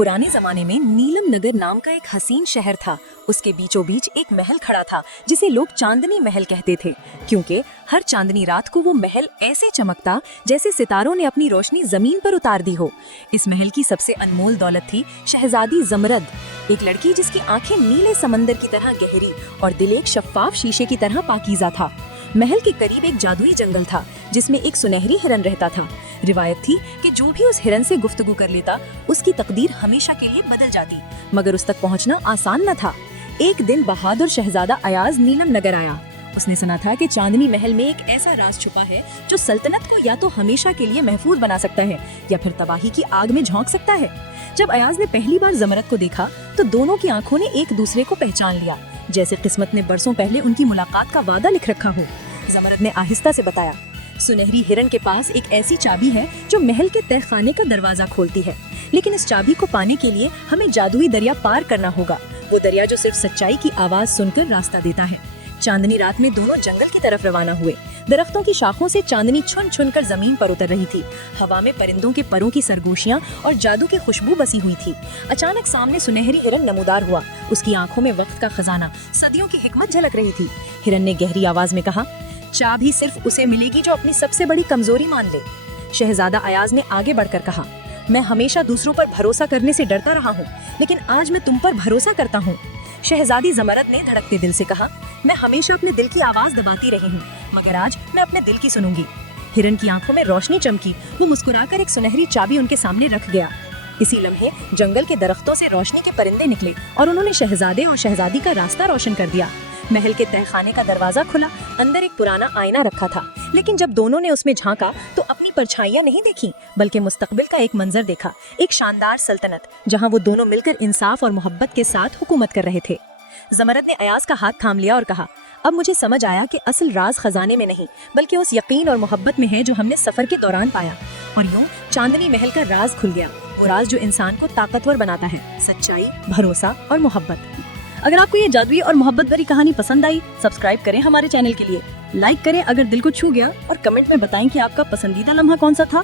पुराने जमाने में नीलम नगर नाम का एक हसीन शहर था। उसके बीचों बीच एक महल खड़ा था जिसे लोग चांदनी महल कहते थे, क्योंकि हर चांदनी रात को वो महल ऐसे चमकता जैसे सितारों ने अपनी रोशनी जमीन पर उतार दी हो। इस महल की सबसे अनमोल दौलत थी शहजादी जमरद, एक लड़की जिसकी आंखें नीले समंदर की तरह गहरी और दिल एक शफ्फाफ शीशे की तरह पाकीज़ा था। महल के करीब एक जादुई जंगल था जिसमें एक सुनहरी हिरन रहता था। रिवायत थी कि जो भी उस हिरन से गुफ्तगू कर लेता उसकी तकदीर हमेशा के लिए बदल जाती, मगर उस तक पहुंचना आसान न था। एक दिन बहादुर शहजादा अयाज नीलम नगर आया। उसने सुना था कि चांदनी महल में एक ऐसा राज छुपा है जो सल्तनत को या तो हमेशा के लिए महफूज बना सकता है या फिर तबाही की आग में झोंक सकता है। जब अयाज ने पहली बार जमरद को देखा तो दोनों की आंखों ने एक दूसरे को पहचान लिया, जैसे किस्मत ने बरसों पहले उनकी मुलाकात का वादा लिख रखा हो। जमरद ने आहिस्ता से बताया, सुनहरी हिरन के पास एक ऐसी चाबी है जो महल के तहखाने का दरवाजा खोलती है, लेकिन इस चाबी को पाने के लिए हमें जादुई दरिया पार करना होगा, वो दरिया जो सिर्फ सच्चाई की आवाज सुनकर रास्ता देता है। चांदनी रात में दोनों जंगल की तरफ रवाना हुए। दरख्तों की शाखों से चांदनी छुन छुन कर जमीन पर उतर रही थी। हवा में परिंदों के परों की सरगोशियां और जादू की खुशबू बसी हुई थी। अचानक सामने सुनहरी हिरन नमूदार हुआ। उसकी आंखों में वक्त का खजाना, सदियों की हिकमत झलक रही थी। हिरन ने गहरी आवाज में कहा, चाबी सिर्फ उसे मिलेगी जो अपनी सबसे बड़ी कमजोरी मान ले। शहजादा अयाज ने आगे बढ़कर कहा, मैं हमेशा दूसरों पर भरोसा करने से डरता रहा हूँ, लेकिन आज मैं तुम पर भरोसा करता हूँ। शहजादी जमरद ने धड़कते दिल से कहा, मैं हमेशा अपने दिल की आवाज दबाती रही हूँ, मगर आज मैं अपने दिल की सुनूंगी। हिरन की आंखों में रोशनी चमकी। वो मुस्कुराकर एक सुनहरी चाबी उनके सामने रख गया। इसी लम्हे जंगल के दरख्तों से रोशनी के परिंदे निकले और उन्होंने शहजादे और शहजादी का रास्ता रोशन कर दिया। महल के तहखाने का दरवाजा खुला। अंदर एक पुराना आईना रखा था, लेकिन जब दोनों ने उसमें झांका तो अपनी परछाइयां नहीं देखी, बल्कि मुस्तकबिल का एक मंजर देखा, एक शानदार सल्तनत जहां वो दोनों मिलकर इंसाफ और मोहब्बत के साथ हुकूमत कर रहे थे। जमरद ने अयाज का हाथ थाम लिया और कहा, अब मुझे समझ आया कि असल राज खजाने में नहीं बल्कि उस यकीन और मोहब्बत में है जो हमने सफर के दौरान पाया। और यूं चांदनी महल का राज खुल गया, वो राज जो इंसान को ताकतवर बनाता है, सच्चाई, भरोसा और मोहब्बत। अगर आपको ये जादुई और मोहब्बत भरी कहानी पसंद आई, सब्सक्राइब करें हमारे चैनल के लिए, लाइक करें अगर दिल को छू गया, और कमेंट में बताएं कि आपका पसंदीदा लम्हा कौन सा था।